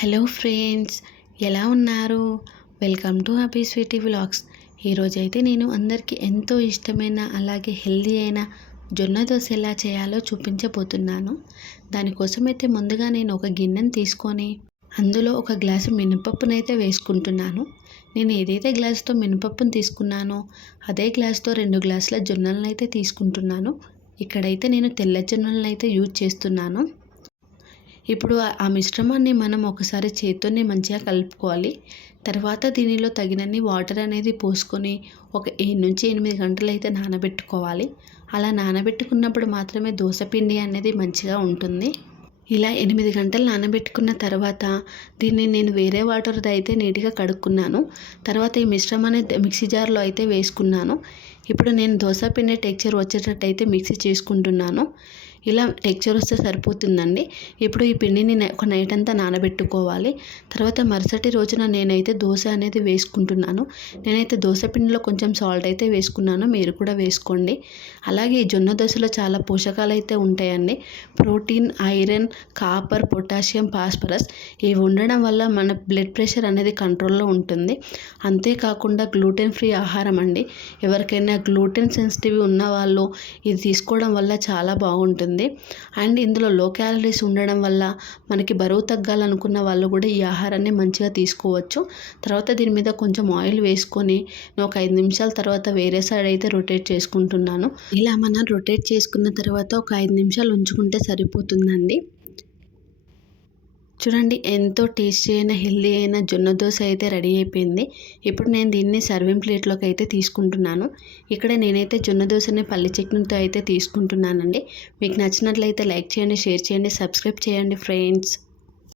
Hello friends, ఎలా ఉన్నారు? Welcome to Happy Sweety vlogs. ఈరోజైతే నేను అందరికీ ఎంతో ఇష్టమైన అలాగే హెల్దీ అయిన జొన్న దోశ ఎలా చేయాలో చూపించబోతున్నాను. దానికోసమైతే ముందుగా నేను ఒక గిన్నెను తీసుకొని అందులో ఒక గ్లాసు మినపప్పునైతే వేసుకుంటున్నాను. నేను ఏదైతే గ్లాసుతో మినపప్పును తీసుకున్నానో అదే గ్లాసుతో 2 గ్లాసుల జొన్నలను అయితే తీసుకుంటున్నాను. ఇక్కడైతే నేను తెల్ల జొన్నలను అయితే యూజ్ చేస్తున్నాను. ఇప్పుడు ఆ మిశ్రమాన్ని మనం ఒకసారి చేత్తోనే మంచిగా కలుపుకోవాలి. తర్వాత దీనిలో తగినన్ని వాటర్ అనేది పోసుకొని ఒక 7 నుంచి 8 గంటలు అయితే నానబెట్టుకోవాలి. అలా నానబెట్టుకున్నప్పుడు మాత్రమే దోశ పిండి అనేది మంచిగా ఉంటుంది. ఇలా 8 గంటలు నానబెట్టుకున్న తర్వాత దీన్ని నేను వేరే వాటర్తో అయితే నీట్గా కడుక్కున్నాను. తర్వాత ఈ మిశ్రమాన్ని మిక్సీ జార్లో అయితే వేసుకున్నాను. ఇప్పుడు నేను దోశ పిండి టెక్చర్ వచ్చేటట్టు అయితే మిక్సీ చేసుకుంటున్నాను. ఇలా టెక్చర్ వస్తే సరిపోతుందండి. ఇప్పుడు ఈ పిండిని ఒక నైట్ అంతా నానబెట్టుకోవాలి. తర్వాత మరుసటి రోజున నేనైతే దోశ అనేది వేసుకుంటున్నాను. నేనైతే దోశ పిండిలో కొంచెం సాల్ట్ అయితే వేసుకున్నాను, మీరు కూడా వేసుకోండి. అలాగే ఈ జొన్న దోశలో చాలా పోషకాలు అయితే ఉంటాయండి. Protein, iron, copper, potassium, phosphorus ఇవి ఉండడం వల్ల మన బ్లడ్ ప్రెషర్ అనేది కంట్రోల్లో ఉంటుంది. అంతేకాకుండా గ్లూటెన్ ఫ్రీ ఆహారం అండి. ఎవరికైనా గ్లూటెన్ సెన్సిటివ్ ఉన్న వాళ్ళు ఇది తీసుకోవడం వల్ల చాలా బాగుంటుంది. అండ్ ఇందులో లో క్యాలరీస్ ఉండడం వల్ల మనకి బరువు తగ్గాలనుకున్న వాళ్ళు కూడా ఈ ఆహారాన్ని మంచిగా తీసుకోవచ్చు. తర్వాత దీని మీద కొంచెం ఆయిల్ వేసుకొని నేను ఒక 5 నిమిషాల తర్వాత వేరే సైడ్ అయితే రొటేట్ చేసుకుంటున్నాను. ఇలా మనం రొటేట్ చేసుకున్న తర్వాత ఒక 5 నిమిషాలు ఉంచుకుంటే సరిపోతుందండి. చూడండి, ఎంతో టేస్టీ అయిన హెల్దీ అయిన జొన్న దోశ అయితే రెడీ అయిపోయింది. ఇప్పుడు నేను దీన్ని సర్వింగ్ ప్లేట్లోకి అయితే తీసుకుంటున్నాను. ఇక్కడ నేనైతే జొన్న దోశని పల్లి చట్నీతో అయితే తీసుకుంటున్నానండి. మీకు నచ్చినట్లయితే లైక్ చేయండి, షేర్ చేయండి, సబ్స్క్రైబ్ చేయండి ఫ్రెండ్స్.